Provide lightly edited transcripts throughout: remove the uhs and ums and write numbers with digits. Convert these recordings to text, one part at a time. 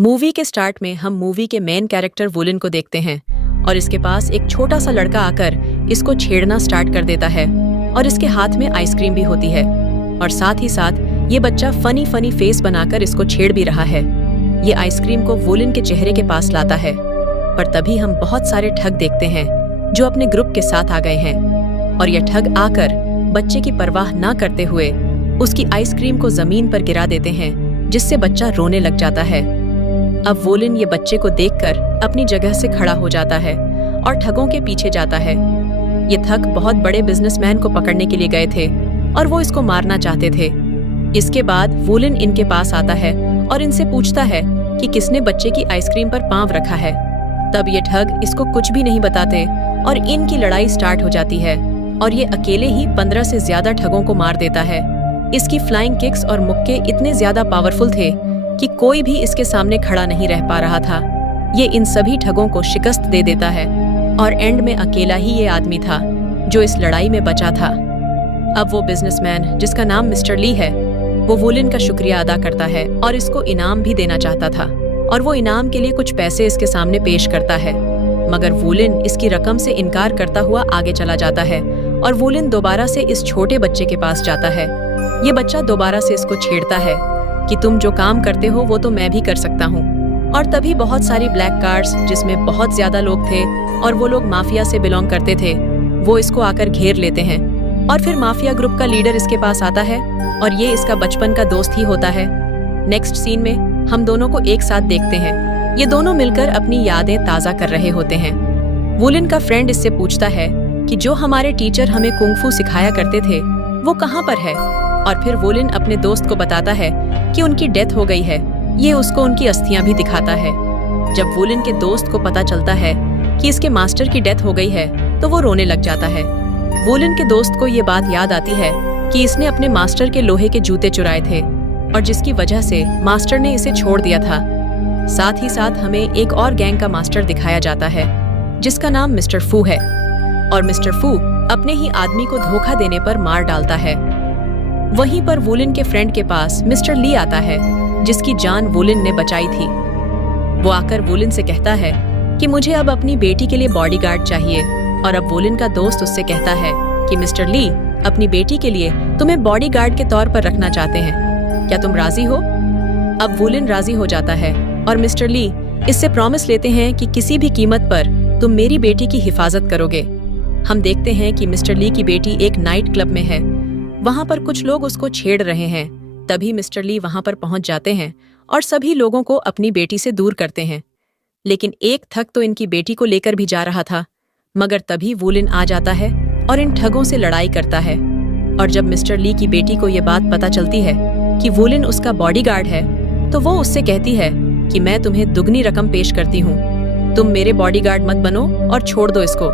Movie के start में हम मूवी के मेन कैरेक्टर वुलिन को देखते हैं और इसके पास एक छोटा सा लड़का आकर इसको छेड़ना स्टार्ट कर देता है और इसके हाथ में आइसक्रीम भी होती है और साथ ही साथ ये बच्चा फनी फेस बनाकर इसको छेड़ भी रहा है। ये आइसक्रीम को वुलिन के चेहरे के पास लाता है, पर तभी हम बहुत सारे ठग देखते हैं जो अपने ग्रुप के साथ आ गए हैं और ये ठग आकर बच्चे की परवाह ना करते हुए उसकी आइसक्रीम को जमीन पर गिरा देते हैं, जिससे बच्चा रोने लग जाता है। अब वुलिन ये बच्चे को देखकर अपनी जगह से खड़ा हो जाता है और ठगों के पीछे जाता है। ये ठग बहुत बड़े बिजनेसमैन को पकड़ने के लिए गए थे और वो इसको मारना चाहते थे। इसके बाद वुलिन इनके पास आता है और इनसे पूछता है कि किसने बच्चे की आइसक्रीम पर पांव रखा है। तब ये ठग इसको कुछ भी नहीं बताते और इनकी लड़ाई स्टार्ट हो जाती है और ये अकेले ही 15 से ज्यादा ठगों को मार देता है। इसकी फ्लाइंग किक्स और मुक्के इतने ज्यादा पावरफुल थे कि कोई भी इसके सामने खड़ा नहीं रह पा रहा था। ये इन सभी ठगों को शिकस्त दे देता है और एंड में अकेला ही ये आदमी था जो इस लड़ाई में बचा था। अब वो बिजनेसमैन जिसका नाम मिस्टर ली है, वो वुलिन का शुक्रिया अदा करता है और इसको इनाम भी देना चाहता था और वो इनाम के लिए कुछ पैसे इसके सामने पेश करता है, मगर वुलिन इसकी रकम से इनकार करता हुआ आगे चला जाता है और वुलिन दोबारा से इस छोटे बच्चे के पास जाता है। ये बच्चा दोबारा से इसको छेड़ता है कि तुम जो काम करते हो वो तो मैं भी कर सकता हूँ। और तभी बहुत सारी ब्लैक कार्स जिसमें बहुत ज्यादा लोग थे और वो लोग माफिया से बिलोंग करते थे, वो इसको आकर घेर लेते हैं और फिर माफिया ग्रुप का लीडर इसके पास आता है और ये इसका बचपन का दोस्त ही होता है। नेक्स्ट सीन में हम दोनों को एक साथ देखते हैं। ये दोनों मिलकर अपनी यादें ताज़ा कर रहे होते हैं। वुलिन का फ्रेंड इससे पूछता है कि जो हमारे टीचर हमें कुंग-फू सिखाया करते थे वो कहाँ पर है, और फिर वुलिन अपने दोस्त को बताता है कि उनकी डेथ हो गई है। ये उसको उनकी अस्थियां भी दिखाता है। जब वुलिन के दोस्त को पता चलता है कि इसके मास्टर की डेथ हो गई है तो वो रोने लग जाता है। वुलिन के दोस्त को ये बात याद आती है कि इसने अपने मास्टर के लोहे के जूते चुराए थे और जिसकी वजह से मास्टर ने इसे छोड़ दिया था। साथ ही साथ हमें एक और गैंग का मास्टर दिखाया जाता है जिसका नाम मिस्टर फू है और मिस्टर फू अपने ही आदमी को धोखा देने पर मार डालता है। वहीं पर वुलिन के फ्रेंड के पास मिस्टर ली आता है जिसकी जान वुलिन ने बचाई थी। वो आकर वुलिन से कहता है कि मुझे अब अपनी बेटी के लिए बॉडीगार्ड चाहिए और अब वुलिन का दोस्त उससे कहता है कि मिस्टर ली अपनी बेटी के लिए तुम्हें बॉडीगार्ड के तौर पर रखना चाहते हैं, क्या तुम राजी हो? अब वुलिन राजी हो जाता है और मिस्टर ली इससे प्रॉमिस लेते हैं कि किसी भी कीमत पर तुम मेरी बेटी की हिफाजत करोगे। हम देखते हैं कि मिस्टर ली की बेटी एक नाइट क्लब में है। वहाँ पर कुछ लोग उसको छेड़ रहे हैं। तभी मिस्टर ली वहाँ पर पहुँच जाते हैं और सभी लोगों को अपनी बेटी से दूर करते हैं। लेकिन एक ठग तो इनकी बेटी को लेकर भी जा रहा था, मगर तभी वुलिन आ जाता है और इन ठगों से लड़ाई करता है। और जब मिस्टर ली की बेटी को ये बात पता चलती है कि वुलिन उसका बॉडीगार्ड है तो वो उससे कहती है कि मैं तुम्हें दुगनी रकम पेश करती हूँ, तुम मेरे बॉडीगार्ड मत बनो और छोड़ दो इसको।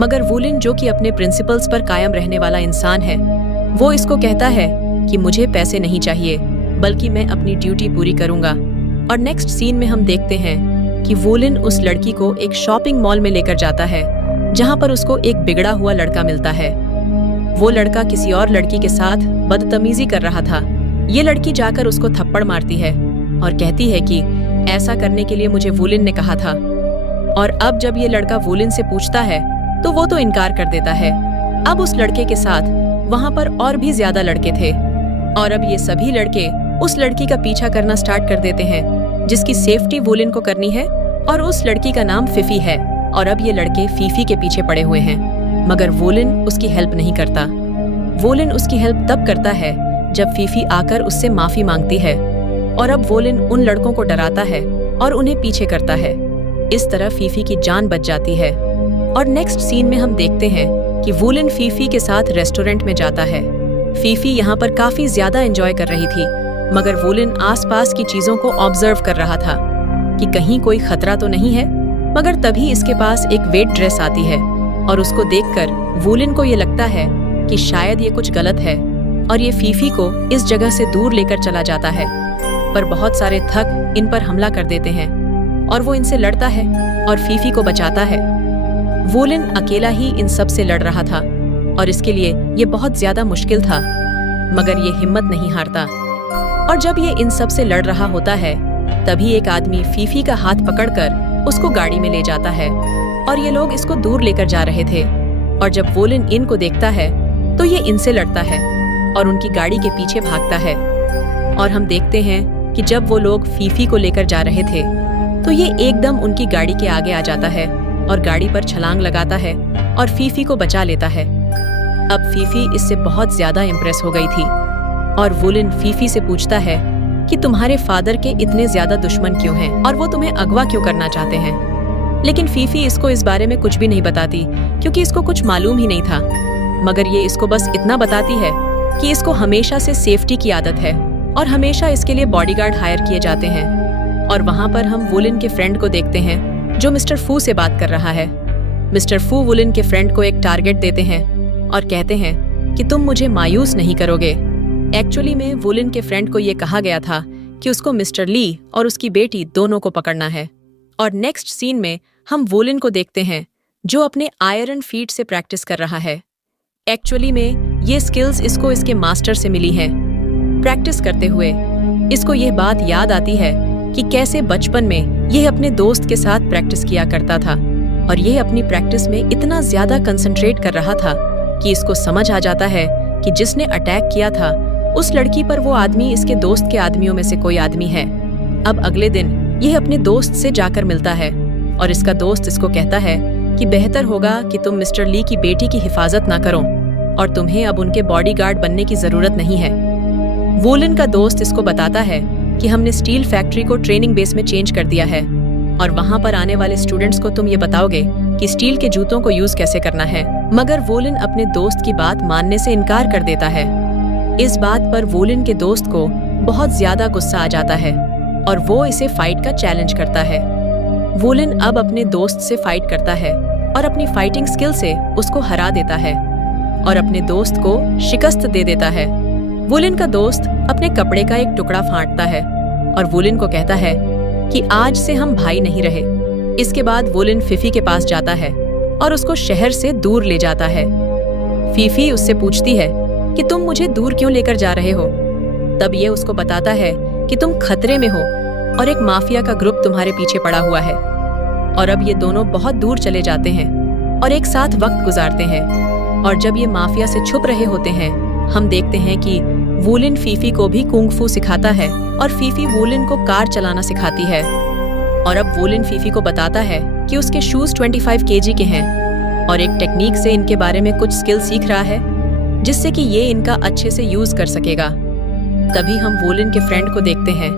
मगर वुलिन जो कि अपने प्रिंसिपल्स पर कायम रहने वाला इंसान है, वो इसको कहता है कि मुझे पैसे नहीं चाहिए बल्कि मैं अपनी ड्यूटी पूरी करूंगा। और नेक्स्ट सीन में हम देखते हैं कि वुलिन उस लड़की को एक शॉपिंग मॉल में लेकर जाता है जहां पर उसको एक बिगड़ा हुआ लड़का मिलता है। वो लड़का किसी और लड़की के साथ बदतमीजी कर रहा था। ये लड़की जाकर उसको थप्पड़ मारती है और कहती है कि ऐसा करने के लिए मुझे वुलिन ने कहा था। और अब जब ये लड़का वुलिन से पूछता है तो वो तो इनकार कर देता है। अब उस लड़के के साथ वहां पर और भी ज्यादा लड़के थे और अब ये सभी लड़के उस लड़की का पीछा करना स्टार्ट कर देते हैं जिसकी सेफ्टी वुलिन को करनी है और उस लड़की का नाम फिफी है। और अब ये लड़के फीफी के पीछे पड़े हुए हैं, मगर वुलिन उसकी हेल्प नहीं करता। वुलिन उसकी हेल्प तब करता है जब फीफी आकर उससे माफी मांगती है और अब वुलिन उन लड़कों को डराता है और उन्हें पीछे करता है। इस तरह फीफी की जान बच जाती है। और नेक्स्ट सीन में हम देखते हैं कि वुलिन फीफी के साथ रेस्टोरेंट में जाता है। फीफी यहाँ पर काफी ज्यादा एंजॉय कर रही थी, मगर वुलिन आसपास की चीजों को ऑब्जर्व कर रहा था कि कहीं कोई खतरा तो नहीं है। मगर तभी इसके पास एक वेट ड्रेस आती है और उसको देखकर वुलिन को ये लगता है कि शायद ये कुछ गलत है और ये फीफी को इस जगह से दूर लेकर चला जाता है। पर बहुत सारे ठग इन पर हमला कर देते हैं और वो इनसे लड़ता है और फीफी को बचाता है। वुलिन अकेला ही इन सब से लड़ रहा था और इसके लिए ये बहुत ज्यादा मुश्किल था, मगर ये हिम्मत नहीं हारता। और जब ये इन सब से लड़ रहा होता है तभी एक आदमी फीफी का हाथ पकड़कर उसको गाड़ी में ले जाता है और ये लोग इसको दूर लेकर जा रहे थे। और जब वोलिन इनको देखता है तो ये इनसे लड़ता है और उनकी गाड़ी के पीछे भागता है। और हम देखते हैं कि जब वो लोग फीफी को लेकर जा रहे थे तो ये एकदम उनकी गाड़ी के आगे आ जाता है और गाड़ी पर छलांग लगाता है और फीफी को बचा लेता है। अब फीफी इससे बहुत ज्यादा इम्प्रेस हो गई थी और वोलिन फीफी से पूछता है कि तुम्हारे फादर के इतने ज्यादा दुश्मन क्यों हैं और वो तुम्हें अगवा क्यों करना चाहते हैं। लेकिन फीफी इसको इस बारे में कुछ भी नहीं बताती क्योंकि इसको कुछ मालूम ही नहीं था, मगर ये इसको बस इतना बताती है कि इसको हमेशा से सेफ्टी की आदत है और हमेशा इसके लिए बॉडीगार्ड हायर किए जाते हैं। और वहाँ पर हम वोलिन के फ्रेंड को देखते हैं जो मिस्टर फू से बात कर रहा है। मिस्टर फू वोलिन के फ्रेंड को एक टारगेट देते हैं और कहते हैं कि तुम मुझे मायूस नहीं करोगे। एक्चुअली में वोलिन के फ्रेंड को ये कहा गया था कि उसको मिस्टर ली और उसकी बेटी दोनों को पकड़ना है। और नेक्स्ट सीन में हम वोलिन को देखते हैं जो अपने आयरन फीट से प्रैक्टिस कर रहा है। एक्चुअली में ये स्किल्स इसको इसके मास्टर से मिली है। प्रैक्टिस करते हुए इसको यह बात याद आती है कि कैसे बचपन में यह अपने दोस्त के साथ प्रैक्टिस किया करता था और यह अपनी प्रैक्टिस में इतना ज्यादा कंसंट्रेट कर रहा था कि इसको समझ आ जाता है कि जिसने अटैक किया था उस लड़की पर वो आदमी इसके दोस्त के आदमियों में से कोई आदमी है। अब अगले दिन यह अपने दोस्त से जाकर मिलता है और इसका दोस्त इसको कहता है कि बेहतर होगा कि तुम मिस्टर ली की बेटी की हिफाजत ना करो और तुम्हें अब उनके बॉडीगार्ड बनने की जरूरत नहीं है। वोलिन का दोस्त इसको बताता है कि हमने स्टील फैक्ट्री को ट्रेनिंग बेस में चेंज कर दिया है और वहाँ पर आने वाले स्टूडेंट्स को तुम ये बताओगे कि स्टील के जूतों को यूज कैसे करना है। मगर वोलिन अपने दोस्त की बात मानने से इनकार कर देता है। इस बात पर वोलिन के दोस्त को बहुत ज्यादा गुस्सा आ जाता है और वो इसे फाइट का चैलेंज करता है। वोलिन अब अपने दोस्त से फाइट करता है और अपनी फाइटिंग स्किल से उसको हरा देता है और अपने दोस्त को शिकस्त दे देता है। वोलिन का दोस्त अपने कपड़े का एक टुकड़ा फाड़ता है और वोलिन को कहता है कि आज से हम भाई नहीं रहे। इसके बाद वोलिन फीफी के पास जाता है और उसको शहर से दूर ले जाता है। फीफी उससे पूछती है कि तुम मुझे दूर क्यों लेकर जा रहे हो। तब ये उसको बताता है कि तुम खतरे में हो और एक माफिया का ग्रुप तुम्हारे पीछे पड़ा हुआ है। और अब ये दोनों बहुत दूर चले जाते हैं और एक साथ वक्त गुजारते हैं। और जब ये माफिया से छुप रहे होते हैं हम देखते हैं कि वोलिन फीफी को भी कुंग फू सिखाता है और फीफी वोलिन को कार चलाना सिखाती है। और अब वोलिन फीफी को बताता है कि उसके शूज 25 केजी के हैं और एक टेक्निक से इनके बारे में कुछ स्किल सीख रहा है जिससे कि ये इनका अच्छे से यूज कर सकेगा। तभी हम वोलिन के फ्रेंड को देखते हैं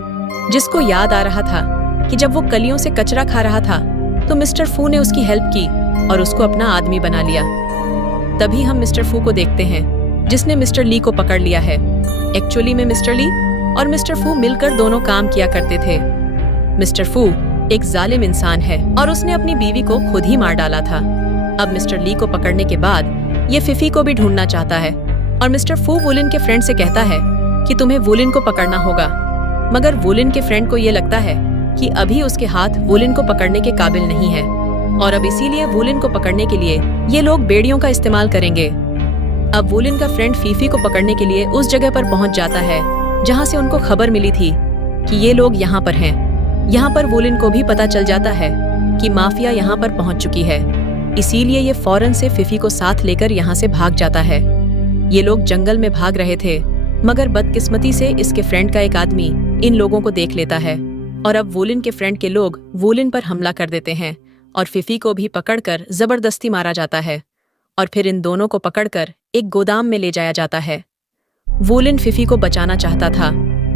जिसको याद आ रहा था कि जब वो कलियों से कचरा खा रहा था तो मिस्टर फू ने उसकी हेल्प की और उसको अपना आदमी बना लिया। तभी हम मिस्टर फू को देखते हैं जिसने मिस्टर ली को पकड़ लिया है। एक्चुअली में मिस्टर ली और मिस्टर फू मिलकर दोनों काम किया करते थे। मिस्टर फू एक जालिम इंसान है और उसने अपनी बीवी को खुद ही मार डाला था। अब मिस्टर ली को पकड़ने के बाद ये फीफी को भी ढूंढना चाहता है और मिस्टर फू वोलिन के फ्रेंड से कहता है कि तुम्हें वोलिन को पकड़ना होगा। मगर वोलिन के फ्रेंड को ये लगता है कि अभी उसके हाथ वोलिन को पकड़ने के काबिल नहीं है और अब इसीलिए वोलिन को पकड़ने के लिए ये लोग बेड़ियों का इस्तेमाल करेंगे। अब वोलिन का फ्रेंड फीफी को पकड़ने के लिए उस जगह पर पहुंच जाता है जहां से उनको खबर मिली थी कि ये लोग यहाँ पर हैं। यहाँ पर वोलिन को भी पता चल जाता है कि माफिया यहाँ पर पहुंच चुकी है, इसीलिए ये फौरन से फीफी को साथ लेकर यहाँ से भाग जाता है। ये लोग जंगल में भाग रहे थे मगर बदकिस्मती से इसके फ्रेंड का एक आदमी इन लोगों को देख लेता है और अब वोलिन के फ्रेंड के लोग वोलिन पर हमला कर देते हैं और फीफी को भी पकड़कर जबरदस्ती मारा जाता है और फिर इन दोनों को पकड़कर एक गोदाम में ले जाया जाता है। वोलिन फीफी को बचाना चाहता था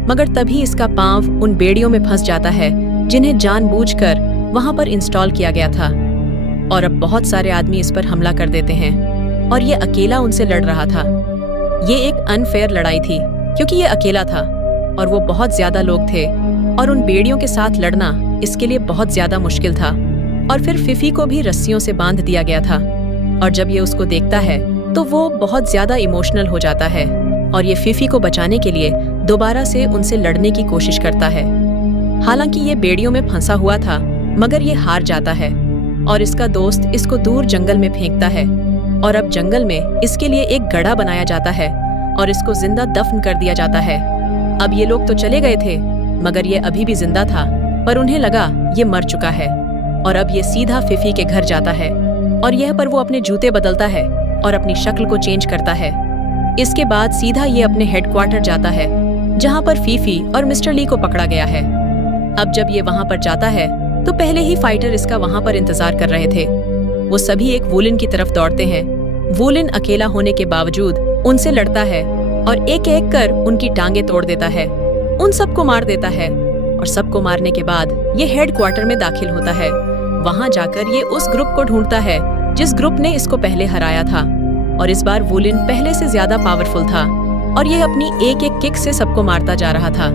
मगर तभी इसका पांव उन बेड़ियों में फंस जाता है जिन्हें जानबूझकर वहां पर इंस्टॉल किया गया था और अब बहुत सारे आदमी इस पर हमला कर देते हैं और ये अकेला उनसे लड़ रहा था। ये एक अनफेयर लड़ाई थी क्योंकि ये अकेला था और वो बहुत ज्यादा लोग थे और उन बेड़ियों के साथ लड़ना इसके लिए बहुत ज्यादा मुश्किल था। और फिर फीफी को भी रस्सियों से बांध दिया गया था और जब ये उसको देखता है तो वो बहुत ज्यादा इमोशनल हो जाता है और ये फीफी को बचाने के लिए दोबारा से उनसे लड़ने की कोशिश करता है। हालांकि ये बेड़ियों में फंसा हुआ था मगर ये हार जाता है और इसका दोस्त इसको दूर जंगल में फेंकता है और अब जंगल में इसके लिए एक गड्ढा बनाया जाता है और इसको जिंदा दफन कर दिया जाता है। अब ये लोग तो चले गए थे मगर ये अभी भी जिंदा था, पर उन्हें लगा ये मर चुका है। और अब ये सीधा फिफी के घर जाता है और यह पर वो अपने जूते बदलता है और अपनी शक्ल को चेंज करता है। इसके बाद सीधा ये अपने हेडक्वार्टर जाता है, जहाँ पर फीफी और मिस्टर ली को पकड़ा गया है। अब जब ये वहाँ पर जाता है तो पहले ही फाइटर इसका वहाँ पर इंतजार कर रहे थे। वो सभी एक वुलन की तरफ दौड़ते हैं। वुलन अकेला होने के बावजूद उनसे लड़ता है और एक एक कर उनकी टांगे तोड़ देता है, उन सबको मार देता है। और सबको मारने के बाद ये हेडक्वार्टर में दाखिल होता है। वहाँ जाकर ये उस ग्रुप को ढूंढता है जिस ग्रुप ने इसको पहले हराया था। और इस बार वुलन पहले से ज्यादा पावरफुल था और ये अपनी एक एक किक से सबको मारता जा रहा था।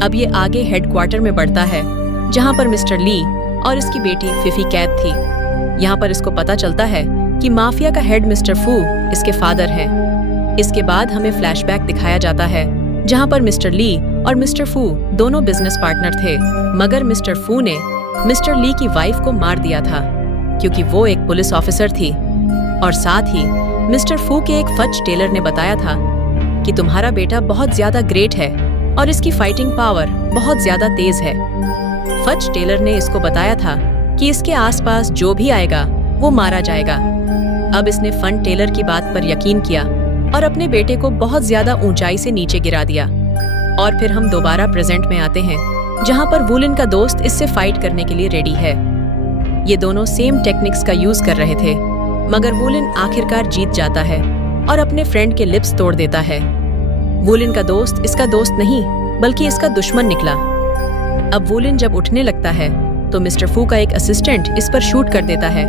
अब ये आगे हेडक्वार्टर में बढ़ता है, जहाँ पर मिस्टर ली और इसकी बेटी फिफी कैद थी। यहाँ पर इसको पता चलता है कि माफिया का हेड मिस्टर फू इसके फादर हैं। इसके बाद हमें फ्लैशबैक दिखाया जाता है, जहाँ पर मिस्टर ली और मिस्टर फू दोनों बिजनेस पार्टनर थे, मगर मिस्टर फू ने मिस्टर ली की वाइफ को मार दिया था क्योंकि वो एक पुलिस ऑफिसर थी। और साथ ही मिस्टर फू के एक फज टेलर ने बताया था कि तुम्हारा बेटा बहुत ज्यादा ग्रेट है और इसकी फाइटिंग पावर बहुत ज्यादा तेज है। फज टेलर ने इसको बताया था कि इसके आसपास जो भी आएगा वो मारा जाएगा। अब इसने फन टेलर की बात पर यकीन किया और अपने बेटे को बहुत ज्यादा ऊंचाई से नीचे गिरा दिया। और फिर हम दोबारा प्रेजेंट में आते हैं, जहां पर वुलन का दोस्त इससे फाइट करने के लिए रेडी है। ये दोनों सेम टेक्निक्स का यूज कर रहे थे, मगर वुलन आखिरकार जीत जाता है और अपने फ्रेंड के लिप्स तोड़ देता है। वुलन का दोस्त इसका दोस्त नहीं बल्कि इसका दुश्मन निकला। अब वुलन जब उठने लगता है तो मिस्टर फू का एक असिस्टेंट इस पर शूट कर देता है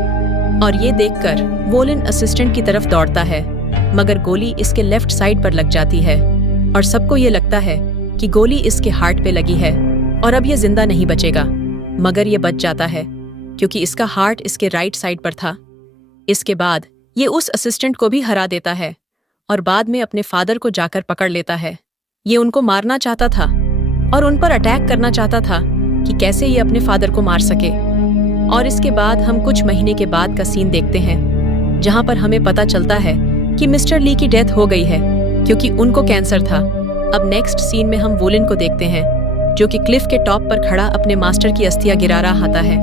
और ये देखकर वुलन असिस्टेंट की तरफ दौड़ता है, मगर गोली इसके लेफ्ट साइड पर लग जाती है और सबको ये लगता है कि गोली इसके हार्ट पे लगी है और अब ये जिंदा नहीं बचेगा। मगर ये बच जाता है क्योंकि इसका हार्ट इसके राइट साइड पर था। इसके बाद ये उस असिस्टेंट को भी हरा देता है और बाद में अपने फादर को जाकर पकड़ लेता है। ये उनको मारना चाहता था और उन पर अटैक करना चाहता था कि कैसे ये अपने फादर को मार सके। और इसके बाद हम कुछ महीने के बाद का सीन देखते हैं, जहां पर हमें पता चलता है कि मिस्टर ली की डेथ हो गई है क्योंकि उनको कैंसर था। अब नेक्स्ट सीन में हम वुलन को देखते हैं, जो कि क्लिफ के टॉप पर खड़ा अपने मास्टर की अस्थियां गिरा रहा आता है।